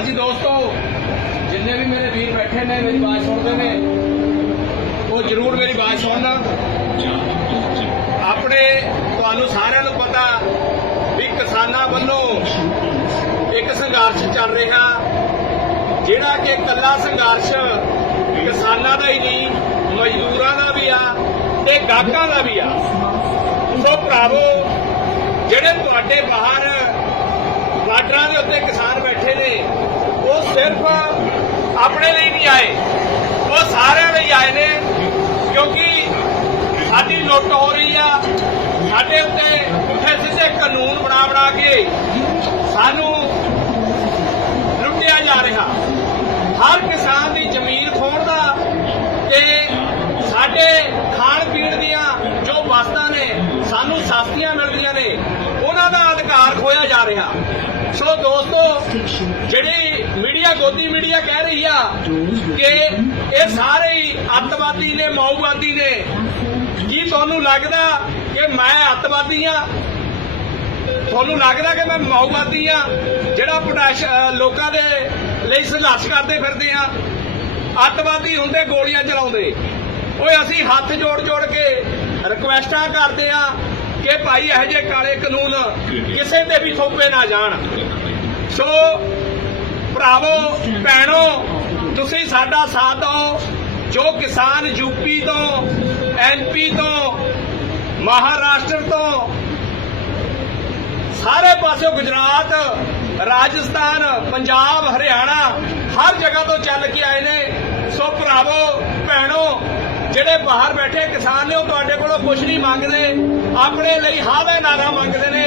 ਅਸੀਂ ਦੋਸਤੋ, ਜਿੰਨੇ ਵੀ ਮੇਰੇ ਵੀਰ ਬੈਠੇ ਨੇ, ਮੇਰੀ ਆਵਾਜ਼ ਸੁਣਦੇ ਨੇ, ਉਹ ਜ਼ਰੂਰ ਮੇਰੀ ਆਵਾਜ਼ ਸੁਣਨ। ਆਪਣੇ ਤੁਹਾਨੂੰ ਸਾਰਿਆਂ ਨੂੰ ਪਤਾ ਵੀ ਕਿਸਾਨਾਂ ਵੱਲੋਂ ਇੱਕ ਸੰਘਰਸ਼ ਚੱਲ ਰਿਹਾ, ਜਿਹੜਾ ਕਿ ਇਕੱਲਾ ਸੰਘਰਸ਼ ਕਿਸਾਨਾਂ ਦਾ ਹੀ ਨਹੀਂ, ਮਜ਼ਦੂਰਾਂ ਦਾ ਵੀ ਆ ਤੇ ਗਾਹਕਾਂ ਦਾ ਵੀ ਆ। ਸੋ ਭਰਾਵੋ, ਜਿਹੜੇ ਤੁਹਾਡੇ ਬਾਹਰ ਬਾਰਡਰਾਂ ਦੇ ਉੱਤੇ ਕਿਸਾਨ ਬੈਠੇ ਨੇ, ਉਹ ਸਿਰਫ ਆਪਣੇ ਲਈ ਨਹੀਂ ਆਏ, ਉਹ ਸਾਰਿਆਂ ਲਈ ਆਏ ਨੇ, ਕਿਉਂਕਿ ਸਾਡੀ ਲੁੱਟ ਹੋ ਰਹੀ ਆ, ਸਾਡੇ ਉੱਤੇ ਉੱਥੇ ਸਿੱਧੇ ਕਾਨੂੰਨ ਬਣਾ ਬਣਾ ਕੇ ਸਾਨੂੰ ਲੁੱਟਿਆ ਜਾ ਰਿਹਾ। ਹਰ ਕਿਸਾਨ ਦੀ ਜ਼ਮੀਨ ਖੋਣ ਦਾ ਤੇ ਸਾਡੇ ਖਾਣ ਪੀਣ ਦੀਆਂ ਜੋ ਵਸਤਾਂ ਨੇ, ਸਾਨੂੰ ਸਸਤੀਆਂ ਮਿਲਦੀਆਂ ਨੇ। ਉਹਨਾਂ ਖੋਇਆ ਜਾ ਰਿਹਾ। ਸੋ ਦੋਸਤੋ, ਜਿਹੜੀ ਮੀਡੀਆ, ਗੋਦੀ ਮੀਡੀਆ ਕਹਿ ਰਹੀ ਆ ਕਿ ਇਹ ਸਾਰੇ ਹੀ ਅੱਤਵਾਦੀ ਨੇ, ਮਾਓਵਾਦੀ ਨੇ। ਕੀ ਤੁਹਾਨੂੰ ਲੱਗਦਾ ਕਿ ਮੈਂ ਅੱਤਵਾਦੀ ਆ? ਤੁਹਾਨੂੰ ਲੱਗਦਾ ਕਿ ਮੈਂ ਮਾਓਵਾਦੀ ਆ, ਜਿਹੜਾ ਪਟਾਸ਼ ਲੋਕਾਂ ਦੇ ਲਈ ਸੰਘਰਸ਼ ਕਰਦੇ ਫਿਰਦੇ ਆ? ਅੱਤਵਾਦੀ ਹੁੰਦੇ, ਗੋਲੀਆਂ ਚਲਾਉਂਦੇ। ਓਏ, ਅਸੀਂ ਹੱਥ ਜੋੜ ਜੋੜ ਕੇ ਰਿਕੁਐਸਟਾਂ ਕਰਦੇ ਆ ਕਿ ਭਾਈ ਇਹੋ ਜਿਹੇ ਕਾਲੇ ਕਾਨੂੰਨ ਕਿਸੇ ਤੇ ਵੀ ਥੋਪੇ ਨਾ ਜਾਣ। ਸੋ ਭਰਾਵੋ, ਭੈਣੋ, ਤੁਸੀਂ ਸਾਡਾ ਸਾਥ ਦਿਓ, ਜੋ ਕਿਸਾਨ ਯੂਪੀ ਤੋਂ ਐਮਪੀ ਤੋਂ, ਮਹਾਰਾਸ਼ਟਰ ਤੋਂ, ਸਾਰੇ ਪਾਸਿਓਂ ਗੁਜਰਾਤ, ਰਾਜਸਥਾਨ, ਪੰਜਾਬ, ਹਰਿਆਣਾ, ਹਰ ਜਗ੍ਹਾ ਤੋਂ ਚੱਲ ਕੇ ਆਏ ਨੇ। ਸੋ ਭਰਾਵੋ, ਭੈਣੋ ਜਿਹੜੇ ਬਾਹਰ ਬੈਠੇ ਕਿਸਾਨ ਨੇ, ਉਹ ਤੁਹਾਡੇ ਕੋਲੋਂ ਕੁਝ ਨਹੀਂ ਮੰਗਦੇ। ਆਪਣੇ ਲਈ ਹਾਂ ਦਾ ਨਾਰਾ ਮੰਗਦੇ ਨੇ।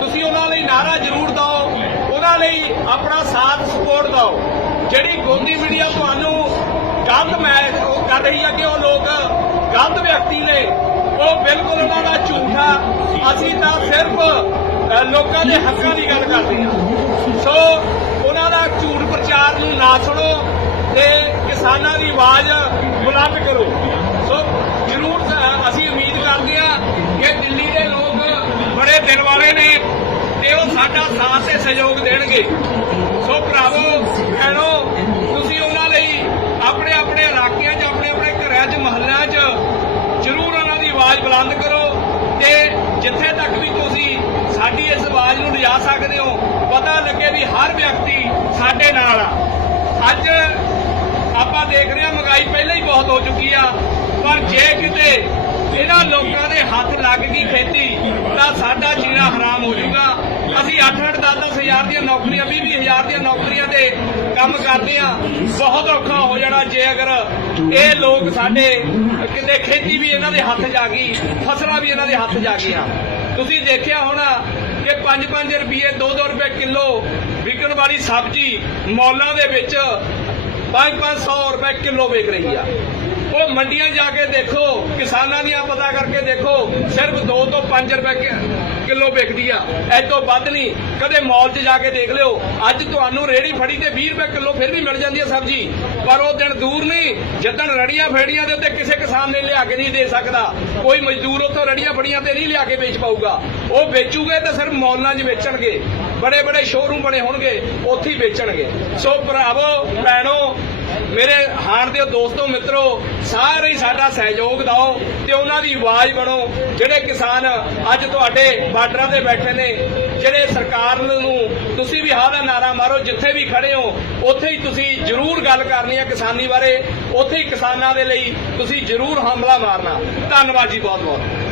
ਤੁਸੀਂ ਉਹਨਾਂ ਲਈ ਨਾਰਾ ਜ਼ਰੂਰ ਦਿਓ। ਉਹਨਾਂ ਲਈ ਆਪਣਾ ਸਾਥ ਸਪੋਰਟ ਦਿਓ। ਜਿਹੜੀ ਗੋਦੀ ਮੀਡੀਆ ਤੁਹਾਨੂੰ ਗਲਤ ਮੈਚ ਉਹ ਕਰ ਰਹੀ ਹੈ ਕਿ ਉਹ ਲੋਕ ਗਲਤ ਵਿਅਕਤੀ ਨੇ, ਉਹ ਬਿਲਕੁਲ ਉਹਨਾਂ ਦਾ ਝੂਠਾ। ਅਸੀਂ ਤਾਂ ਸਿਰਫ ਲੋਕਾਂ ਦੇ ਹੱਕਾਂ ਦੀ ਗੱਲ ਕਰਦੇ ਹਾਂ। ਸੋ ਉਹਨਾਂ ਦਾ ਝੂਠ ਪ੍ਰਚਾਰ ਨੂੰ ਨਾ ਸੁਣੋ ਤੇ ਕਿਸਾਨਾਂ ਦੀ ਆਵਾਜ਼ ਬੁਲੰਦ ਕਰੋ ਸੋ ਜ਼ਰੂਰ ਅ, ਅਸੀਂ ਉਮੀਦ ਕਰਦੇ ਹਾਂ ਕਿ ਦਿੱਲੀ ਦੇ ਲੋਕ ਬੜੇ ਦਿਲ ਵਾਲੇ ਨੇ ਤੇ ਉਹ ਸਾਡਾ ਸਾਥ ਤੇ ਸਹਿਯੋਗ ਦੇਣਗੇ। ਸੋ ਭਰਾਵੋ, ਭੈਣੋ, ਤੁਸੀਂ ਉਹਨਾਂ ਲਈ ਆਪਣੇ ਆਪਣੇ ਇਲਾਕਿਆਂ 'ਚ, ਆਪਣੇ ਆਪਣੇ ਘਰਾਂ 'ਚ, ਮਹੱਲਿਆਂ 'ਚ ਜ਼ਰੂਰ ਉਹਨਾਂ ਦੀ ਆਵਾਜ਼ ਬੁਲੰਦ ਕਰੋ ਤੇ ਜਿੱਥੇ ਤੱਕ ਵੀ ਤੁਸੀਂ ਸਾਡੀ ਇਸ ਆਵਾਜ਼ ਨੂੰ ਲਿਜਾ ਸਕਦੇ ਹੋ, ਪਤਾ ਲੱਗੇ ਵੀ ਹਰ ਵਿਅਕਤੀ ਸਾਡੇ ਨਾਲ ਆ। ਅੱਜ ਆਪਾਂ ਦੇਖ ਰਹੇ ਹਾਂ, ਮਹਿੰਗਾਈ ਪਹਿਲਾਂ ਹੀ ਬਹੁਤ ਹੋ ਚੁੱਕੀ ਆ, ਪਰ ਜੇ ਕਿਤੇ ਇਹਨਾਂ ਲੋਕਾਂ ਦੇ ਹੱਥ ਲੱਗ ਗਈ ਖੇਤੀ, ਤਾਂ ਸਾਡਾ ਜੀਣਾ ਹਰਾਮ ਹੋ ਜਾਊਗਾ। ਅਸੀਂ 8-8 10-10 ਹਜ਼ਾਰ ਦੀਆਂ ਨੌਕਰੀਆਂ 20-20 ਹਜ਼ਾਰ ਦੀਆਂ ਨੌਕਰੀਆਂ ਤੇ ਕੰਮ ਕਰਦੇ ਆ ਬਹੁਤ ਔਖਾ ਹੋ ਜਾਣਾ ਜੇ ਅਗਰ ਇਹ ਲੋਕ ਸਾਡੇ ਕਿਤੇ ਖੇਤੀ ਵੀ ਇਹਨਾਂ ਦੇ ਹੱਥ ਜਾ ਗਈ, ਫਸਲਾਂ ਵੀ ਇਹਨਾਂ ਦੇ ਹੱਥ ਜਾ ਗਈਆਂ। ਤੁਸੀਂ ਦੇਖਿਆ ਹੋਣਾ ਕਿ 5-5 ਰੁਪਏ 2-2 ਰੁਪਏ ਕਿਲੋ ਵਿਕਣ ਵਾਲੀ ਸਬਜ਼ੀ ਮੌਲਾਂ ਦੇ ਵਿੱਚ 5-500 ਰੁਪਏ ਕਿਲੋ ਵਿਕ ਰਹੀ ਆ। ਉਹ ਮੰਡੀਆਂ ਜਾ ਕੇ ਦੇਖੋ, ਕਿਸਾਨਾਂ ਦੀਆਂ ਪਤਾ ਕਰਕੇ ਦੇਖੋ, ਸਿਰਫ 2 ਤੋਂ 5 ਰੁਪਏ ਕਿ- ਕਿਲੋ ਵਿਕਦੀ ਆ। ਐਤੋਂ ਵੱਧ ਨਹੀਂ। ਕਦੇ ਮਾਲ 'ਚ ਜਾ ਕੇ ਦੇਖ ਲਿਓ। ਅੱਜ ਤੁਹਾਨੂੰ ਰੇੜੀ ਫੜੀ ਤੇ 20 ਰੁਪਏ ਕਿਲੋ ਫਿਰ ਵੀ ਮਿਲ ਜਾਂਦੀ ਹੈ ਸਬਜ਼ੀ। ਪਰ ਉਹ ਦਿਨ ਦੂਰ ਨਹੀਂ। ਜਦੋਂ ਰੜੀਆਂ ਫੇੜੀਆਂ ਦੇ ਉੱਤੇ ਕਿਸੇ ਕਿਸਾਨ ਨੇ ਲਿਆ ਕੇ ਨਹੀਂ ਦੇ ਸਕਦਾ। ਕੋਈ ਮਜ਼ਦੂਰ ਉੱਥੋਂ ਰੜੀਆਂ ਫੜੀਆਂ ਤੇ ਨਹੀਂ ਲਿਆ ਕੇ ਵੇਚ ਪਾਊਗਾ। ਉਹ ਵੇਚੂਗੇ ਤਾਂ ਸਿਰਫ ਮੌਲਾਂ 'ਚ ਵੇਚਣਗੇ। ਬੜੇ ਬੜੇ ਸ਼ੋਰੂਮ ਬਣੇ ਹੋਣਗੇ। ਉੱਥੇ ਹੀ ਵੇਚਣਗੇ। ਸੋ ਭਰਾਵੋ, ਭੈਣੋ ਮੇਰੇ ਹਾਣ ਦੇ ਦੋਸਤੋ, ਮਿੱਤਰੋ, ਸਾਰੇ ਹੀ ਸਾਡਾ ਸਹਿਯੋਗ ਦਿਓ ਤੇ ਉਹਨਾਂ ਦੀ ਆਵਾਜ਼ ਬਣੋ, ਜਿਹੜੇ ਕਿਸਾਨ ਅੱਜ ਤੁਹਾਡੇ ਬਾਰਡਰਾਂ ਤੇ ਬੈਠੇ ਨੇ, ਜਿਹੜੇ ਸਰਕਾਰ ਨੂੰ ਤੁਸੀਂ ਵੀ ਹਾਂ ਦਾ ਨਾਰਾ ਮਾਰੋ, ਜਿੱਥੇ ਵੀ ਖੜੇ ਹੋ, ਉੱਥੇ ਹੀ ਤੁਸੀਂ ਜ਼ਰੂਰ ਗੱਲ ਕਰਨੀ ਹੈ ਕਿਸਾਨੀ ਬਾਰੇ, ਉੱਥੇ ਹੀ ਕਿਸਾਨਾਂ ਦੇ ਲਈ ਤੁਸੀਂ ਜ਼ਰੂਰ ਹਮਲਾ ਮਾਰਨਾ। ਧੰਨਵਾਦ ਜੀ ਬਹੁਤ ਬਹੁਤ